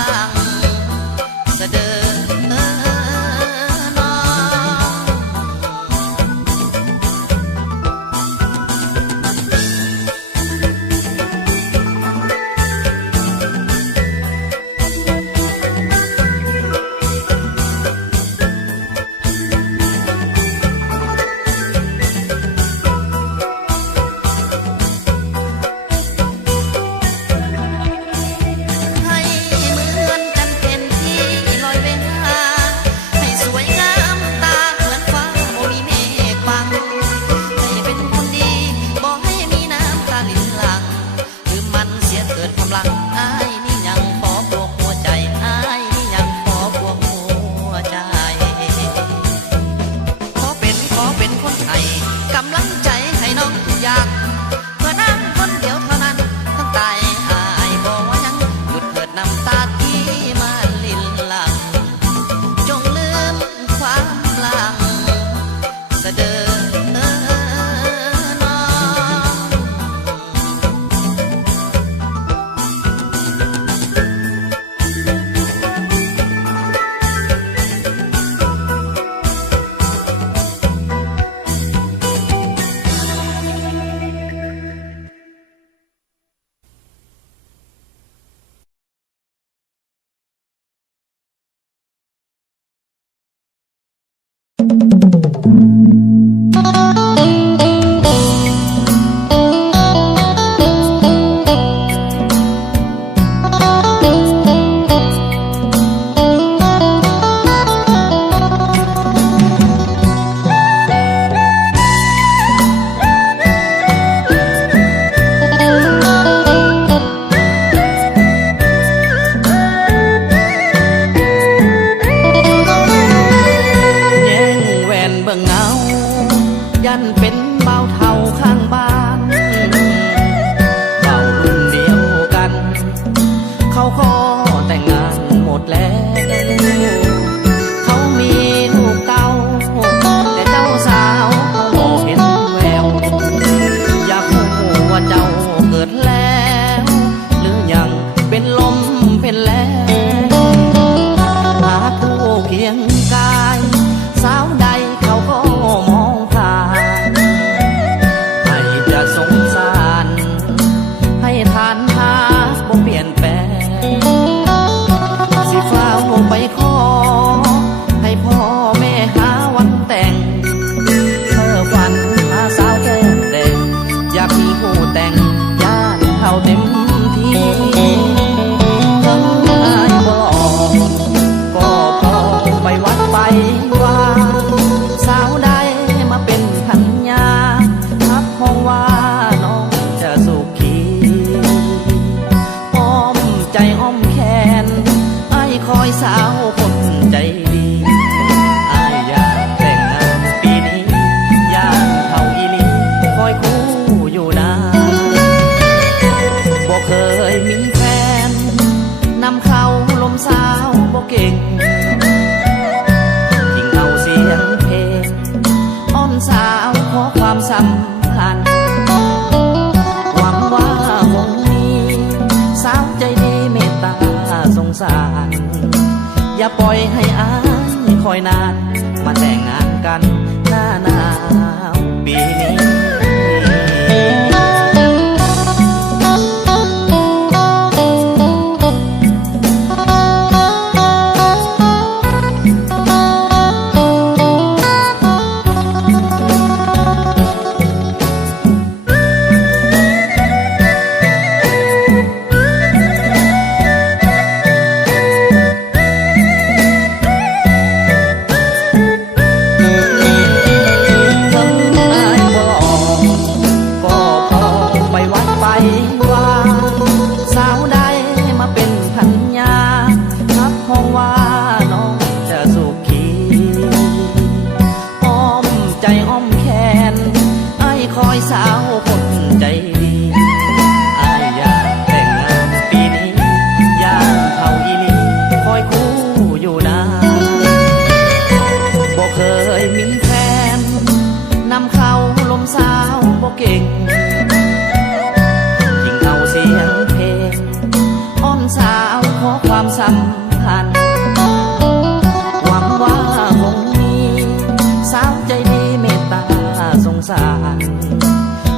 ลังเสด็จน้องอย่าปล่อยให้อายคอยนานมาแต่งงานกันหน้าหนาวปีนี้ เ พันธ์หวังว่าคงมีสาวใจดีเมตตาสงสาร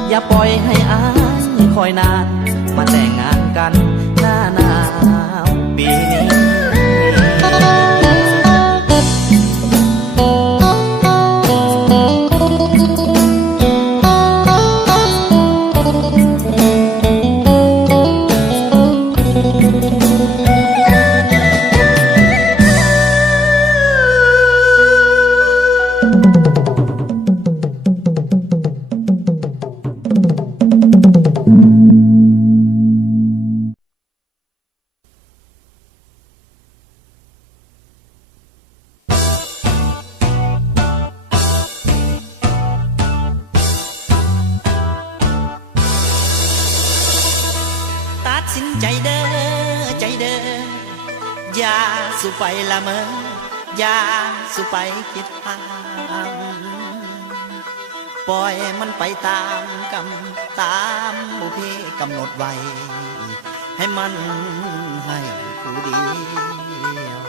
อย่าปล่อยให้อายคอยนานมาแต่งงานกันหน้าหนาวปีนี้ตัดสินใจเด้อใจเด้ออย่าสุไปละเมออย่าสุไปคิดหามปล่อยมันไปตามกรรมตามบุพเพกำหนดไว้ ให้มันให้ผู้เดียว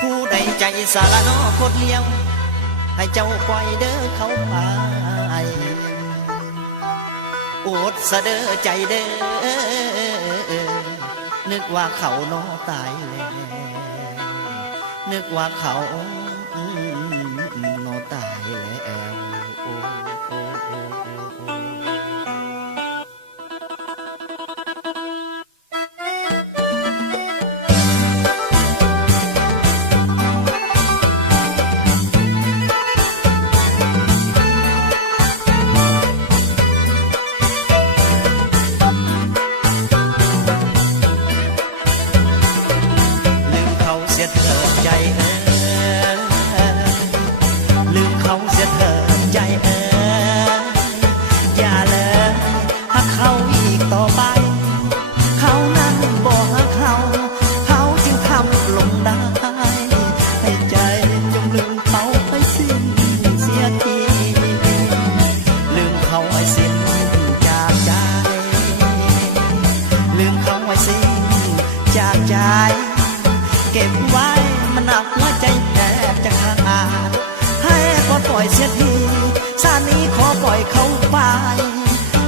ผู้ใดใจสารนอโคตรเลี้ยว ให้เจ้าปล่อยเด้อเขาไปอดสะเด้อใจเด้อนึกว่าเขานอตายแล้วนึกว่าเขานอตายแล้วโอ้โอ้โอ้โอ้โอ้ลืมเขาเสียเถิดใจลืมเขาเสียเถิดใจอย่าเลยหักเขาอีกต่อไป เขานั้นบอกหักเขาเขาจึงทำลงได้ ให้ใจจงลืมเขาไปสิ้นเสียทีลืมเขาไว้สิ้นจากใจลืมเขาไว้สิ้นจากใจเก็บไว้มันหนักหัวใจแทบจะขาดให้ก็ปล่อยเสียทีชาตินี้ขอปล่อยเขาไป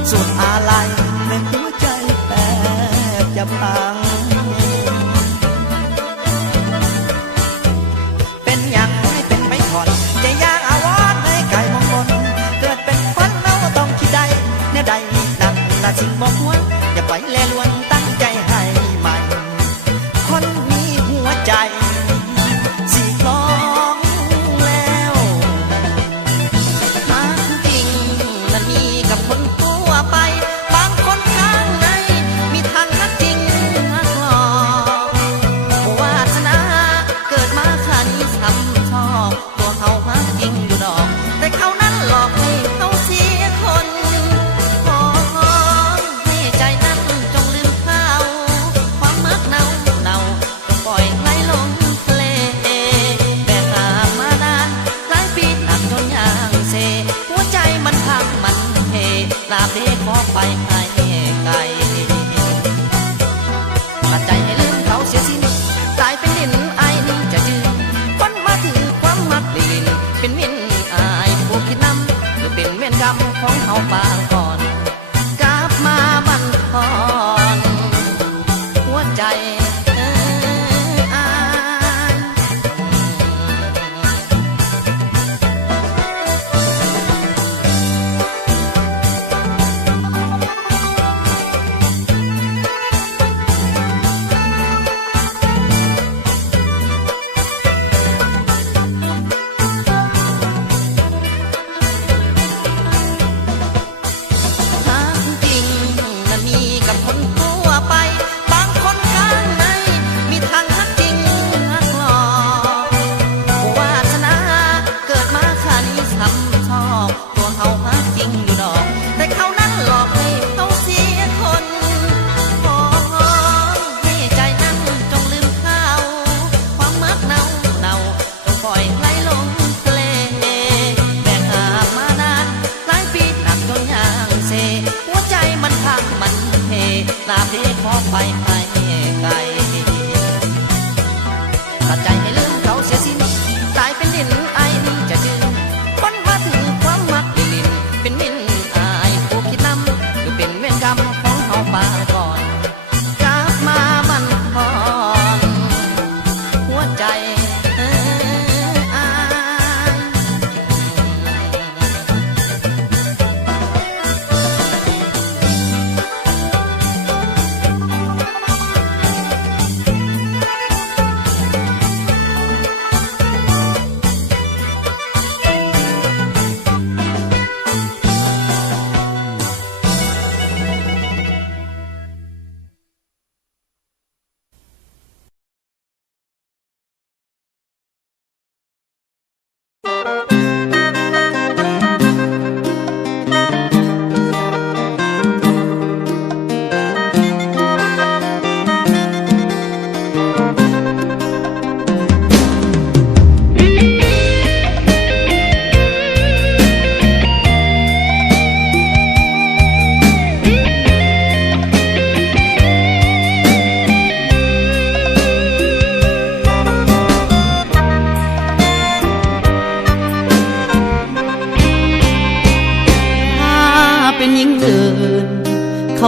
สุดอาลัยในหัวใจแทบจะพังเป็นอย่างให้เป็นไม่ถอนใจยางอาวรณ์ให้ไก่มองบนเกิดเป็นฝันเน่าต้องคิดใดเนี่ยใดนั่นละสิ่งบอกหวนอย่าไปแลลวนตั้งใจให้มันคนมีหัวใจสิลองแล้วหาจริงนั้นมีกับคนทั่วไปบางคนข้างในมีทางนักจริงหา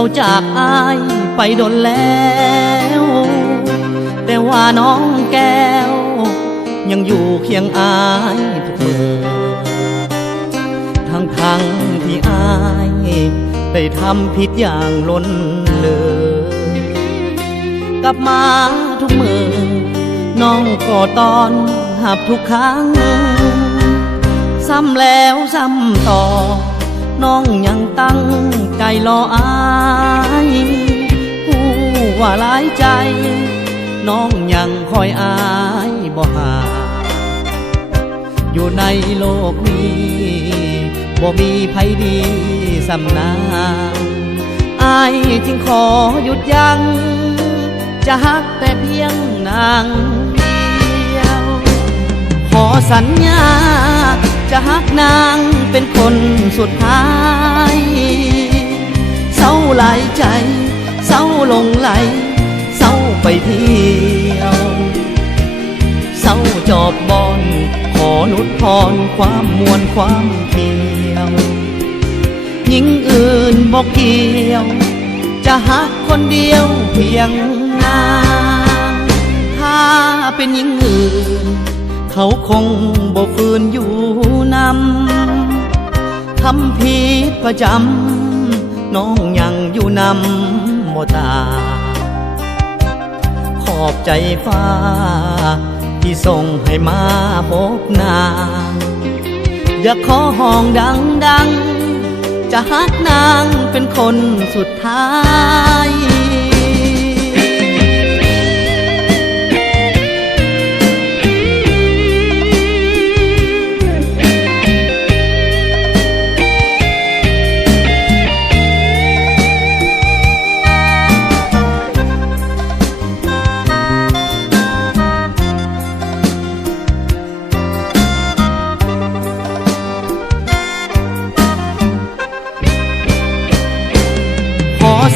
เขาจากอายไปดนแล้ว แต่ว่าน้องแก้วยังอยู่เคียงอายทุกเมื่อทั้งที่อายได้ทำผิดอย่างล้นเลยกลับมาทุกมือน้องก็ตอนหับทุกครั้งซ้ำแล้วซ้ำต่อน้องยังตั้งใจรออายผู้ว่าหลายใจน้องยังคอยอายบ่หาอยู่ในโลกนี้บ่มีไผดีสำนางอายจึงขอหยุดยั้งจะฮักแต่เพียงนางเดียวขอสัญญาจะฮักนางเป็นคนสุดท้ายเศร้าหลายใจเศร้าหลงไหลเศร้าไปเที่ยวเศร้าจอบบอนขอนุดพรความมวลความเพียวหญิงอื่นบอกเกี่ยวจะฮักคนเดียวเพียงนางถ้าเป็นหญิงอื่นเขาคงบ่ฝืนอยู่นำทำผิดประจำน้องยังอยู่นำบ่ตาขอบใจฟ้าที่ส่งให้มาพบนางอย่าขอห้องดังๆจะฮักนางเป็นคนสุดท้าย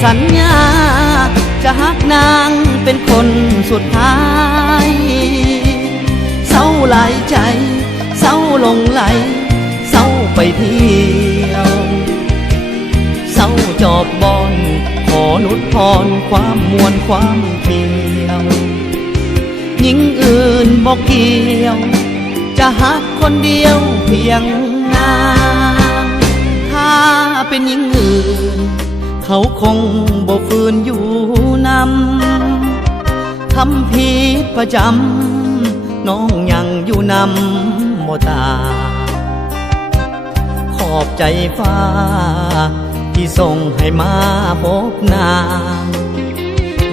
สัญญาจะฮักนางเป็นคนสุดท้ายเศร้าหลายใจเศร้าหลงไหลเศร้าไปเที่ยวเศร้าจอบบอนขอนุดพรความมวลความเพียวหญิงอื่นบอกเกี่ยวจะฮักคนเดียวเพียงนางถ้าเป็นหญิงอื่นเขาคงบ่ฝืนอยู่นำทำผิดประจำน้องยังอยู่นำบ่ตาขอบใจฟ้าที่ส่งให้มาพบนาง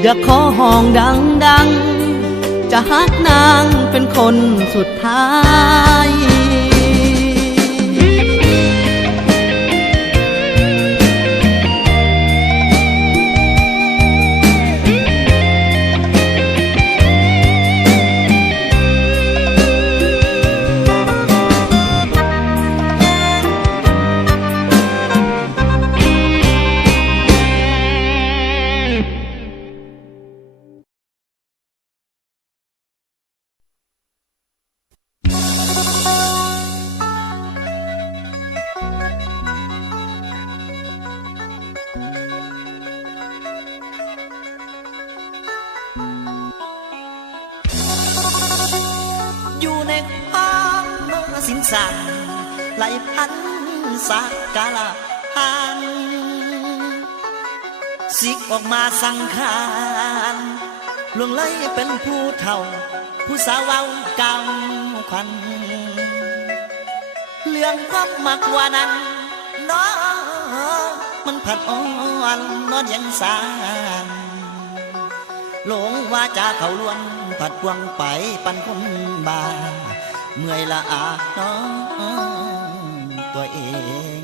อย่าขอห้องดังๆจะฮักนางเป็นคนสุดท้ายสินสันไหลพันสักกาลพันสิกออกมาสังขารลวงเลยเป็นผู้เฒ่าผู้สาวเว้าเก่าควันเรื่องความมักว่านั้นน้อมันผัดอ่อนนอนยังสางหลงว่าจะเขาลวงผัดพวงไปปันคนบาเมื่อยละอาน้องตัวเอง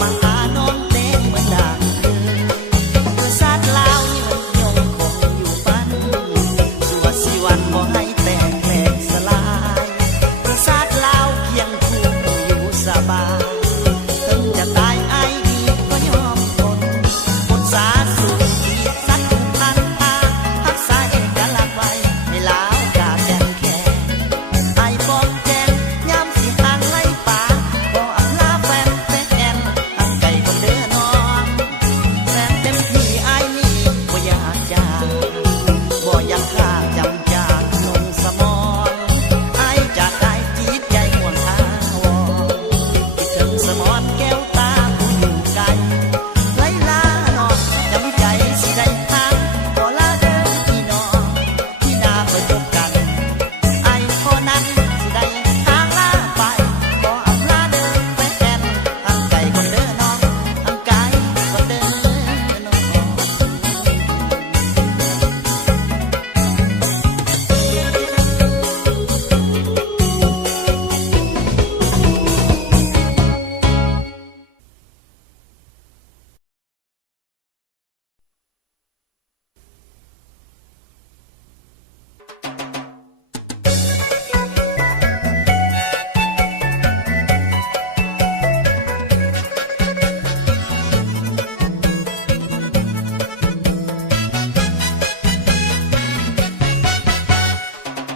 มาหาน้องเต้นเหมือนดังเดิมภาษาลาวนี่มันยังคงอยู่ปันสัวสิวันบ่ให้แตกแหลกสลายภาษาลาวเคียงคู่อยู่สบายถึงจะตายไอ้ดีก็ยอมทนบนสาสู่ที่สัตว์ทุกพันธารักษาเอกลักษณ์ไว้ให้ลาวกาแก่นแค่ไอ้บอกแจงยามสิห่างไล่ป่าบ่อำลาแฟนแต่แอนตั้งใจคนเด้อน้องแฟนเต็มที่ไอ้นี่บ่อยากจากบ่อยากฆ่าจำจากนงสมรไอ้จากได้จิตใจห่วงทาวรคิดถึงสมรแก้วตาผู้อยู่ไกลไล่ลาน้องจำใจสิได้ทางบ่ลาเด้อพี่น้องที่นาประจบกันไอ้พอนั้นสิได้ทางลาไปบ่อำลาเด้อแฟนทางไกลคนเด้อน้องทางไกลคนเด้อน้อง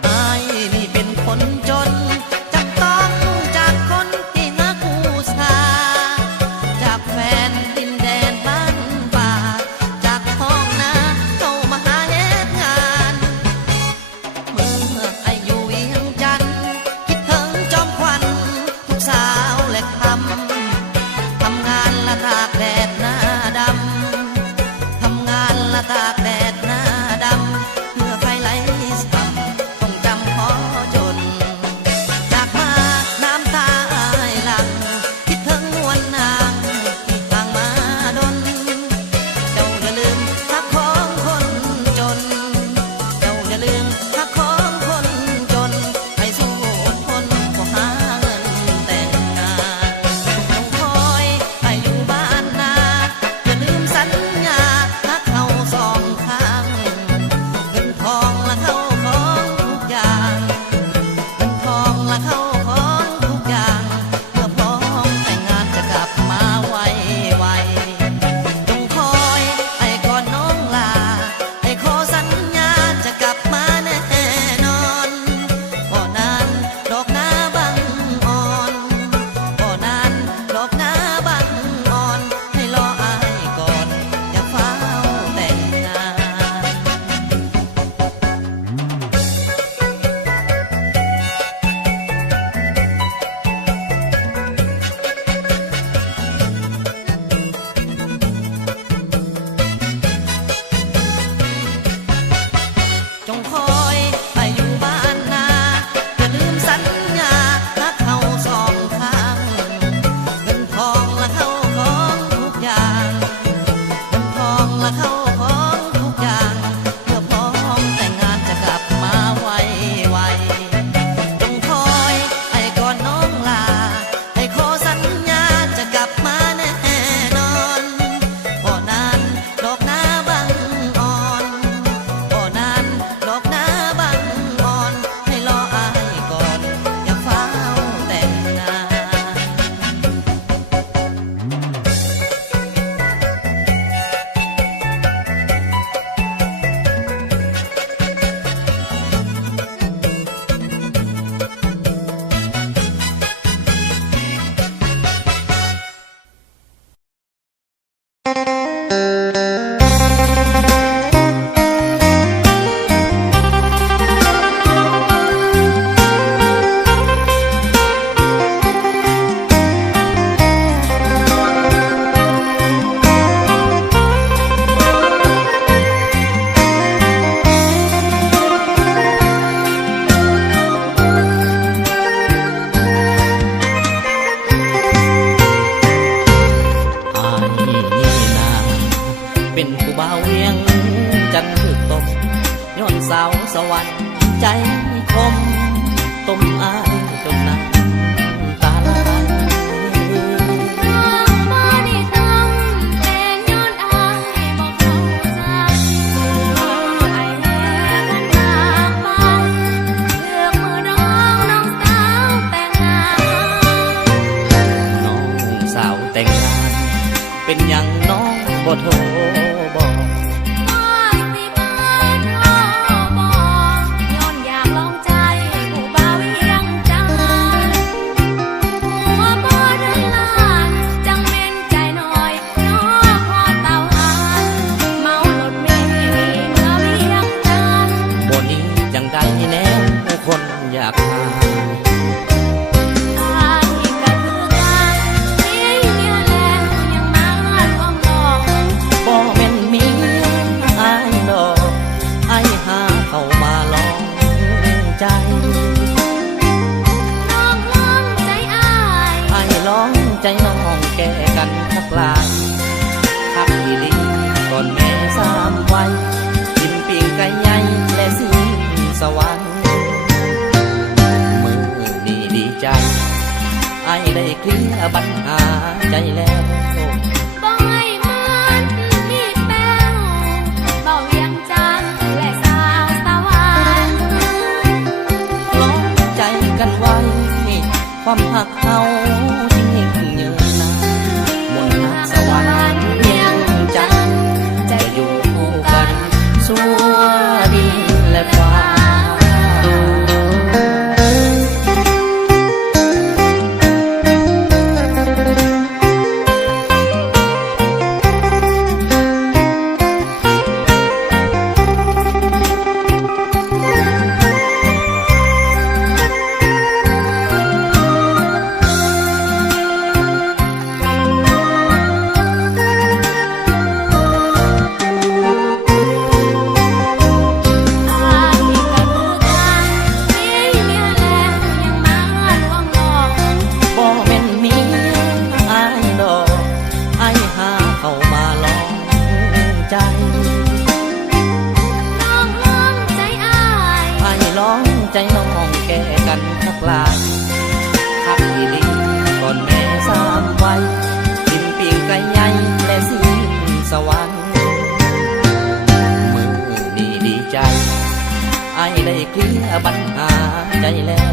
อายนี่เป็นคนจนจักต้องจากคนที่หาคู่สาจากแฟนดินแดนบ้านป่าจากท้องนาเข้ามาหาเฮ็ดงานเมื่ออายุเวียงจันทน์คิดถึงจอมขวัญทุกสาวและคำทำงานละตากแดดหน้าดำทำงานละตากแดดหน้าดำเพื่อใครไหลซ้ำต้องจำขอจน จากมาน้ำตาอายหลังคิดถึงนวลนางที่ทางมาดน เจ้าอย่าลืมหักของคนจน เจ้าอย่าลืมหักของคนจน ให้สู้อดทนก็หาเงินแต่งงานต้องคอยให้อยู่บ้านนาอย่าลืมสัญญาหักเขาสองข้าง เงินทองและเข้าของทุกอย่างเงินทองและเข้าของทุกอย่างเมื่อพร้อมแต่งงานจะกลับมาไวๆจงคอยให้ก่อนน้องลาให้ขอสัญญาจะกลับมาแน่นอนบ่นานดอกนาบังอ่อนบ่นานดอกนาบังอ่อนให้รออายก่อนอย่าเฝ้าแต่งงาน จงคอยให้อยู่บ้านนาอย่าลืมสัญญารักเขาสองข้างเงินทองและเข้าของทุกอย่างเงินทองและเข้าของทุกอย่างเพื่อพร้อมแต่งงานจะกลับมาไวๆจงคอยให้ก่อนน้องลาให้ขอสัญญาจะกลับมาแน่นอนบ่นานดอกนาบังอ่อนบ่นานดอกนาบังอ่อนให้รออายก่อนอย่าเฝ้าแต่งงาน สาวสวรรค์ใจคมต้มอายจนน้ำตาไหล แต่งงาน เป็นหยังน้องบ่โทรบอก ว่าสิมาโทรบอกย้อนอยากลองใจผู้บ่าวเวียงจันทน์หัวบ่ทันล้านจังแม่นใจน้อยน้อพอเต่าหานเมารถเมล์เมื่อเวียงจันทน์ บ่นี้จังใดแน่คนอยากหา อายก็คือกันมีเมียแล้วยังมาร่วมหลอก บ่แม่นเมียอายดอกอายหาเข้ามาลองใจ น้องลองใจอาย อายลองใจน้องแก้กันทักลายทักอีหลีก่อนแม่สามไว้กินปิ้งไก่ใหญ่และสิ้นสวรรค์มือนี้ดีใจอายได้เคลียร์ปัญหาใจแล้ว บ่ให้มันมีแป้วเบาเวียงจันทน์และสาวสวรรค์ ล้อมใจกันไว้ ความหักเฮาที่ยิ่งยืนนานมนต์หักสวรรค์เพียงจันทร์จะอยู่คู่กันชั่วดินและฟ้า อายก็คือกันมีเมียแล้วยังมาร่วมหลอก บ่แม่นเมียอายดอกอายหาเข้ามาลองใจ น้องลองใจอาย อายลองใจน้องแก้กันทักลายทักอีหลีก่อนแม่สามไว้กินปิ้งไก่ใหญ่และสิ้นสวรรค์มือนี้ดีใจอายได้เคลียร์ปัญหาใจแล้ว